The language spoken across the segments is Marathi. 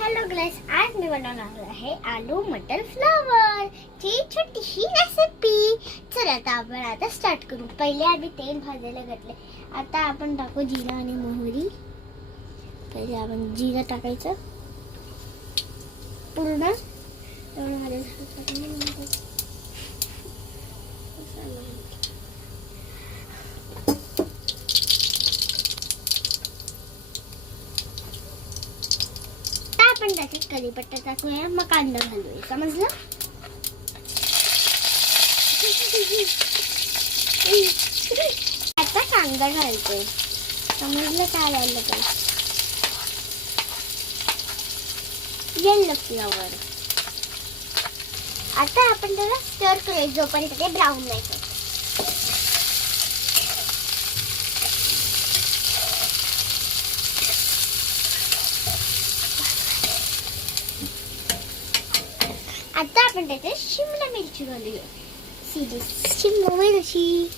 हेलो गाइस, आज मी बनवणार आहे आलू मटर फ्लावर ची छोटीशी रेसिपी। चला आता स्टार्ट करू। पहिले आम्ही तेल भाजायला घातले। आता आपण टाकू जिरा आणि मोहरी। पहिले आपण जिरा टाकायचं पूर्ण आपण त्याच्यात कढीपत्ता टाकूया, मग कांदा घालूया। समजलं? आता कांदा घालतोय। समजलं काय झालं ते? Yellow flower. आता आपण त्याला स्टर करायचं जोपर्यंत ते ब्राऊन नाही होत। आता आपण त्याच्यात शिमला मिरची घालूया। शिमला मिरची,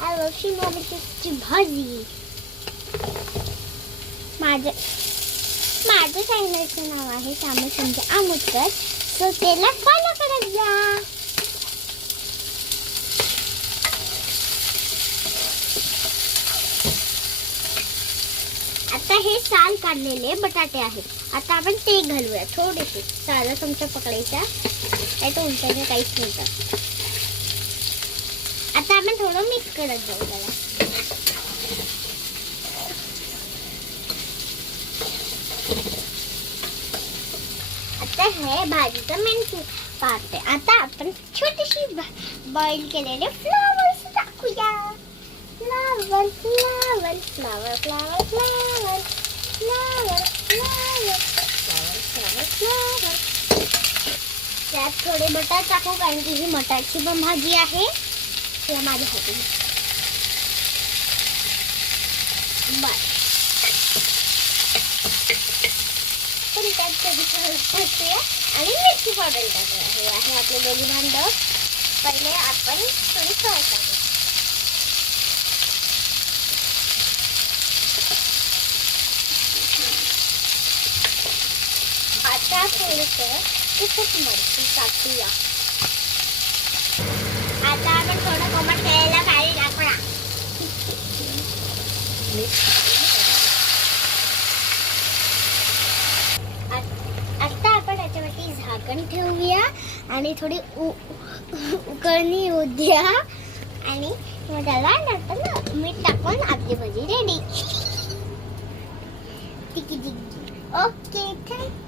आलो शिमला मिरचीची भाजी। माझं चॅनलचं नाव आहे शामू संजय आमोदकर, सो त्याला फॉलो करत जा। आता हे साल काढलेले बटाटे आहेत। आता आपण ते घालूया थोडेसे, साधा चमचा पकडायचा। तो उलटायचं काहीच नव्हतं। आता आपण थोडं मिक्स करत जाऊ त्याला। आता हे भाजीचं मेन पार्ट आहे। आता आपण छोटीशी बॉईल केलेले फ्लावर्स टाकूया। Flower flower flower flower flower flower flower flower flower. त्यात थोडे बटाट टाकू, कारण की ही मटारची पण भाजी आहे। ते माझ्या हाती बस पण त्यात टाकूया आणि मिरची पावडर टाकूया। हे आहे आपले दोघी भांडं। पहिले आपण थोडी फ्राय करू। आता थोडंसं तिखट मिरची टाकूया। आता आपण थोडं कोमट केलेला पाणी टाकूया। आता आपण याच्यावरती झाकण ठेवूया आणि थोडी उकळणी येऊ द्या, आणि मग त्याला नंतर मीठ टाकून आपली भाजी रेडी। Okay, thank you.